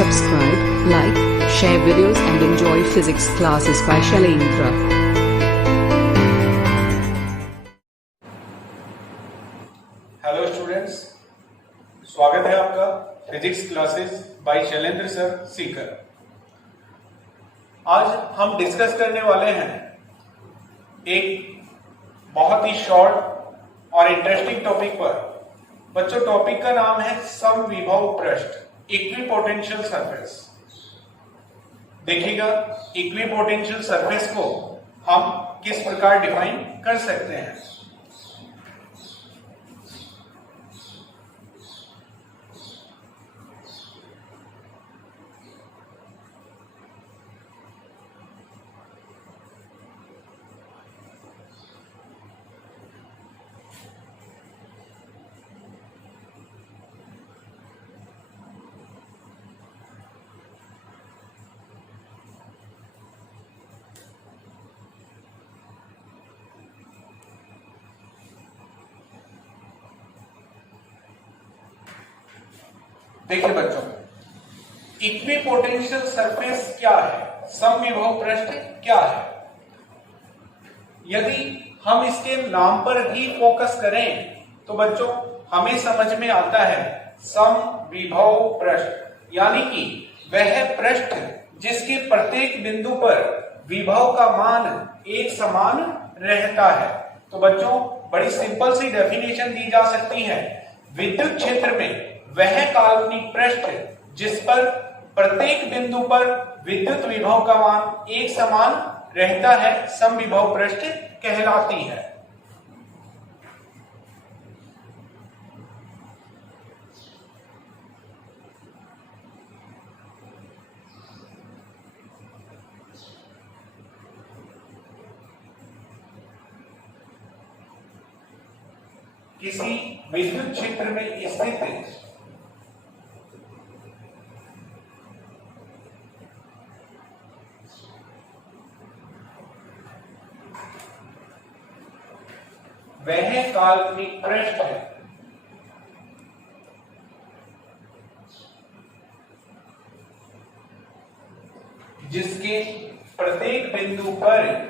subscribe, like, share videos and enjoy physics classes by Shailendra. Hello students, स्वागत है आपका physics classes bye Shailendra sir Sikar. आज हम discuss करने वाले हैं एक बहुत ही शॉर्ट और इंटरेस्टिंग टॉपिक पर। बच्चों, टॉपिक का नाम है समविभव पृष्ठ, इक्विपोटेंशियल सरफेस। देखिएगा, इक्विपोटेंशियल सरफेस को हम किस प्रकार डिफाइन कर सकते हैं। देखिए बच्चों, इक्विपोटेंशियल सरफेस क्या है, समविभव पृष्ठ क्या है। यदि हम इसके नाम पर ही फोकस करें तो बच्चों हमें समझ में आता है समविभव पृष्ठ यानी कि वह पृष्ठ जिसके प्रत्येक बिंदु पर विभव का मान एक समान रहता है। तो बच्चों बड़ी सिंपल सी डेफिनेशन दी जा सकती है, विद्युत क्षेत्र में वह काल्पनिक पृष्ठ जिस पर प्रत्येक बिंदु पर विद्युत विभव का मान एक समान रहता है समविभव पृष्ठ कहलाती है। किसी विद्युत क्षेत्र में स्थित वह काल्पनिक पृष्ठ जिसके प्रत्येक बिंदु पर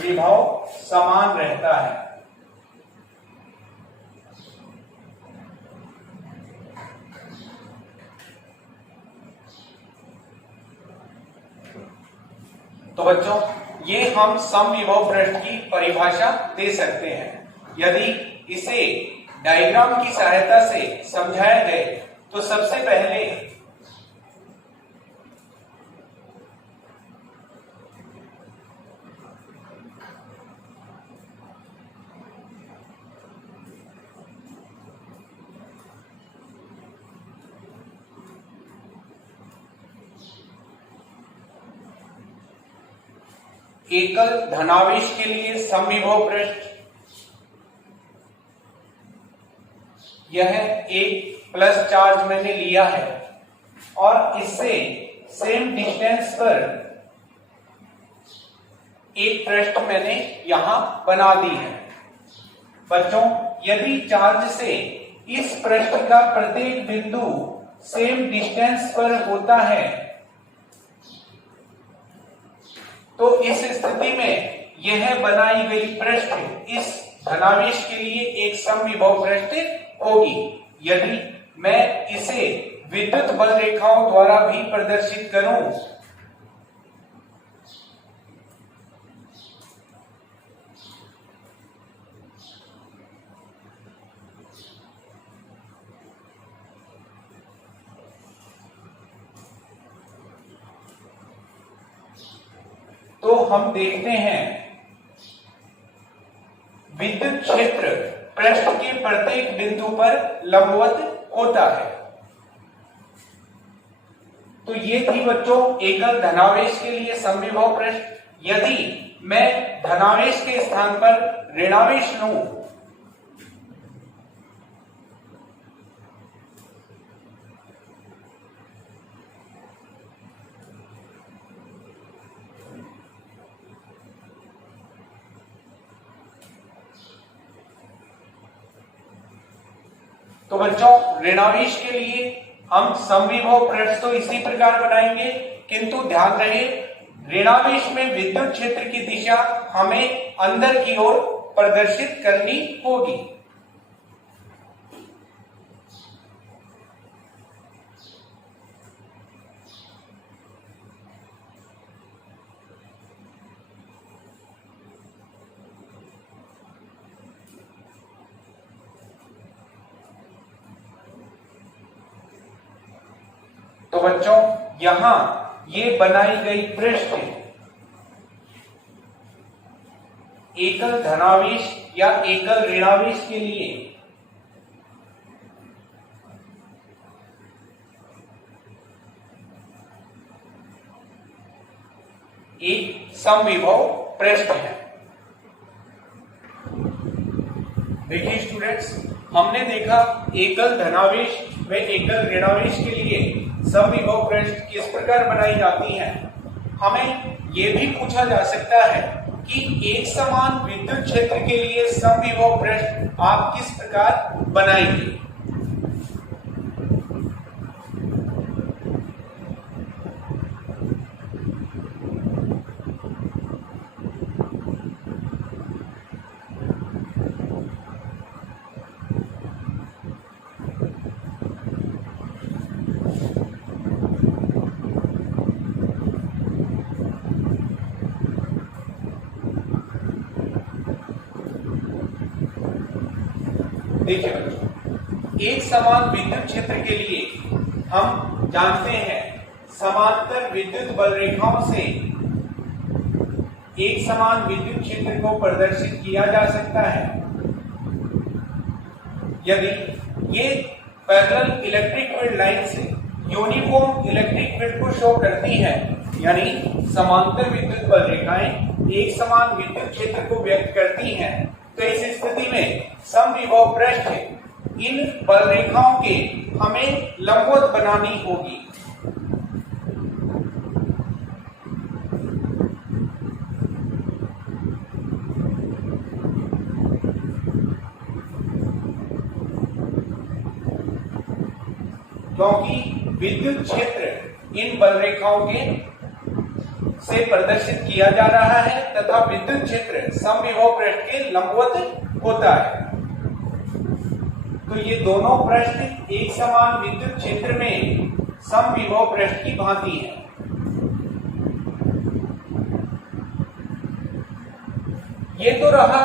विभव समान रहता है। तो बच्चों ये हम समविभव पृष्ठ की परिभाषा दे सकते हैं। यदि इसे डायग्राम की सहायता से समझाया जाए तो सबसे पहले एकल धनावेश के लिए समविभव पृष्ठ, यह एक प्लस चार्ज मैंने लिया है और इससे सेम डिस्टेंस पर एक पृष्ठ मैंने यहां बना दी है। बच्चों यदि चार्ज से इस पृष्ठ का प्रत्येक बिंदु सेम डिस्टेंस पर होता है तो इस स्थिति में यह बनाई गई पृष्ठ इस धनावेश के लिए एक समविभव पृष्ठ होगी। यदि मैं इसे विद्युत बल रेखाओं द्वारा भी प्रदर्शित करूं तो हम देखते हैं विद्युत क्षेत्र पृष्ठ के प्रत्येक बिंदु पर लंबवत होता है। तो ये थी बच्चों एकल धनावेश के लिए समविभव पृष्ठ। यदि मैं धनावेश के स्थान पर ऋणावेश लूं तो बच्चों ऋणावेश के लिए हम समविभव पृष्ठ तो इसी प्रकार बनाएंगे, किंतु ध्यान रहे ऋणावेश में विद्युत क्षेत्र की दिशा हमें अंदर की ओर प्रदर्शित करनी होगी। तो बच्चों यहां ये बनाई गई पृष्ठ एकल धनावेश या एकल ऋणावेश के लिए एक समविभव पृष्ठ है। देखिए स्टूडेंट्स, हमने देखा एकल धनावेश व एकल ऋणावेश के लिए समविभव पृष्ठ किस प्रकार बनाई जाती है। हमें यह भी पूछा जा सकता है कि एक समान विद्युत क्षेत्र के लिए समविभव पृष्ठ आप किस प्रकार बनाएंगे। देखिए बच्चों, एक समान विद्युत क्षेत्र के लिए हम जानते हैं समांतर विद्युत बल रेखाओं से एक समान विद्युत क्षेत्र को प्रदर्शित किया जा सकता है। यदि ये पैरेलल इलेक्ट्रिक फील्ड लाइन से यूनिफॉर्म इलेक्ट्रिक फील्ड को शो करती है, यानी समांतर विद्युत बल रेखाएं एक समान विद्युत क्षेत्र को व्यक्त करती हैं, तो इस स्थिति में समविभव पृष्ठ इन बल रेखाओं के हमें लंबवत बनानी होगी। क्योंकि विद्युत क्षेत्र इन बल रेखाओं के से प्रदर्शित किया जा रहा है तथा विद्युत क्षेत्र समविभव पृष्ठ के लंबवत होता है। तो ये दोनों पृष्ठ एक समान विद्युत क्षेत्र में समविभव पृष्ठ की भांति है। ये तो रहा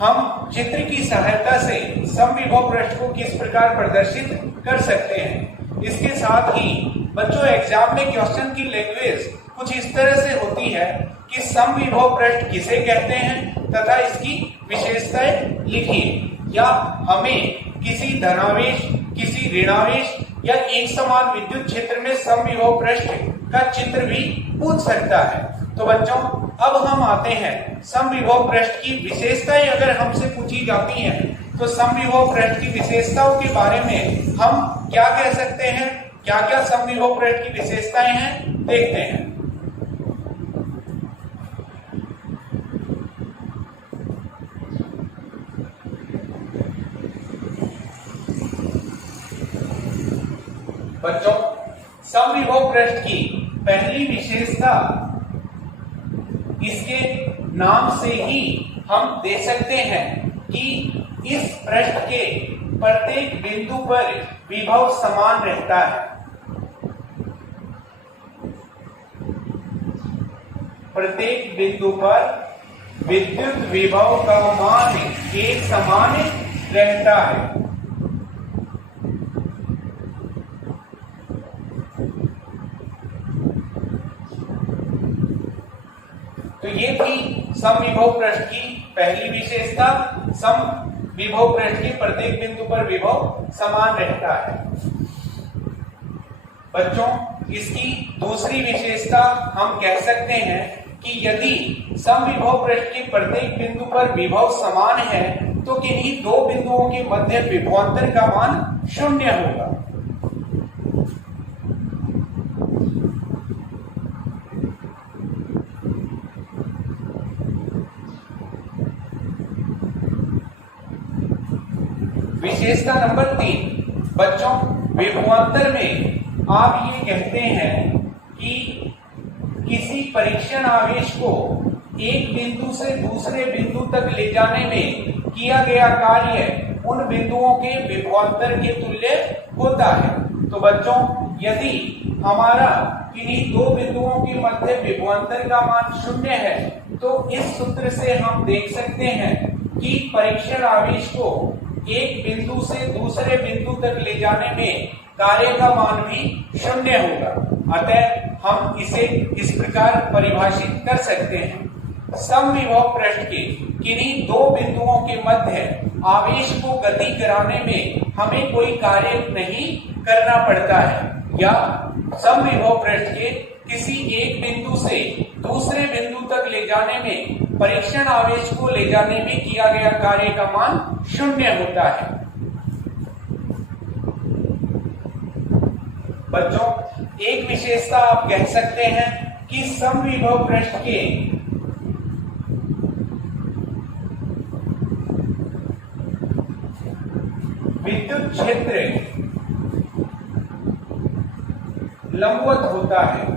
हम चित्र की सहायता से समविभव पृष्ठ को किस प्रकार प्रदर्शित कर सकते हैं। इसके साथ ही बच्चों एग्जाम में क्वेश्चन की लैंग्वेज कुछ इस तरह से होती है कि समविभव पृष्ठ किसे कहते हैं तथा इसकी विशेषताएं लिखिए, या हमें किसी धनावेश, किसी ऋणावेश या एक समान विद्युत क्षेत्र में समविभव पृष्ठ का चित्र भी पूछ सकता है। तो बच्चों अब हम आते हैं समविभव पृष्ठ की विशेषताएं अगर हमसे पूछी जाती हैं तो समविभव पृष्ठ की विशेषताओं के बारे में हम क्या कह सकते हैं, क्या क्या समविभव पृष्ठ की विशेषताएं हैं, देखते हैं। बच्चों समविभव पृष्ठ की पहली विशेषता इसके नाम से ही हम दे सकते हैं कि इस पृष्ठ के प्रत्येक बिंदु पर विभव समान रहता है। प्रत्येक बिंदु पर विद्युत विभव का मान एक समान रहता है। तो ये थी समविभव पृष्ठ की पहली विशेषता, समविभव पृष्ठ के प्रत्येक बिंदु पर विभव समान रहता है। बच्चों इसकी दूसरी विशेषता हम कह सकते हैं कि यदि समविभव पृष्ठ के प्रत्येक बिंदु पर विभव समान है तो किन्हीं दो बिंदुओं के मध्य विभवांतर का मान शून्य होगा। विशेषता नंबर 3, बच्चों विभवांतर में आप ये कहते हैं कि किसी परीक्षण आवेश को एक बिंदु से दूसरे बिंदु तक ले जाने में किया गया कार्य उन बिंदुओं के विभवांतर के तुल्य होता है। तो बच्चों यदि हमारा किन्हीं दो बिंदुओं के मध्य विभवांतर का मान 0 है तो इस सूत्र से हम देख सकते हैं कि परीक्षण आवेश को एक बिंदु से दूसरे बिंदु तक ले जाने में कार्य का मान भी 0 होगा। अतः हम इसे इस प्रकार परिभाषित कर सकते हैं, समविभव पृष्ठ के किन्हीं दो बिंदुओं के मध्य आवेश को गति कराने में हमें कोई कार्य नहीं करना पड़ता है, या समविभव पृष्ठ के किसी एक बिंदु से दूसरे बिंदु तक ले जाने में परीक्षण आवेश को ले जाने में किया गया कार्य का मान 0 होता है। बच्चों एक विशेषता आप कह सकते हैं कि समविभव पृष्ठ के विद्युत क्षेत्र लंबवत होता है।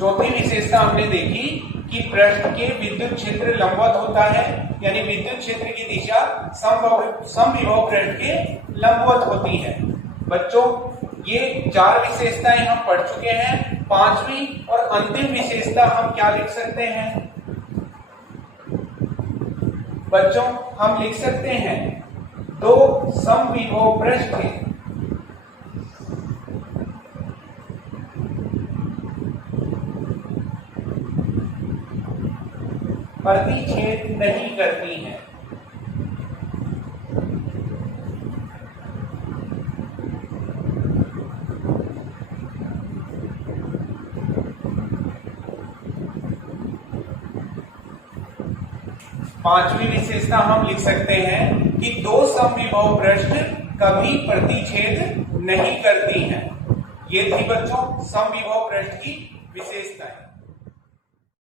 चौथी विशेषता हमने देखी कि पृष्ठ के विद्युत क्षेत्र लंबवत होता है, यानी विद्युत क्षेत्र की दिशा समविभव पृष्ठ के लंबवत होती है। बच्चों ये 4 विशेषताएं हम पढ़ चुके हैं। 5वीं और अंतिम विशेषता हम क्या लिख सकते हैं? बच्चों हम लिख सकते हैं दो समविभव पृष्ठ प्रतिच्छेद नहीं करती हैं। पांचवी विशेषता हम लिख सकते हैं कि दो समविभव पृष्ठ कभी प्रतिच्छेद नहीं करती हैं। ये थी बच्चों समविभव पृष्ठ की विशेषताएं।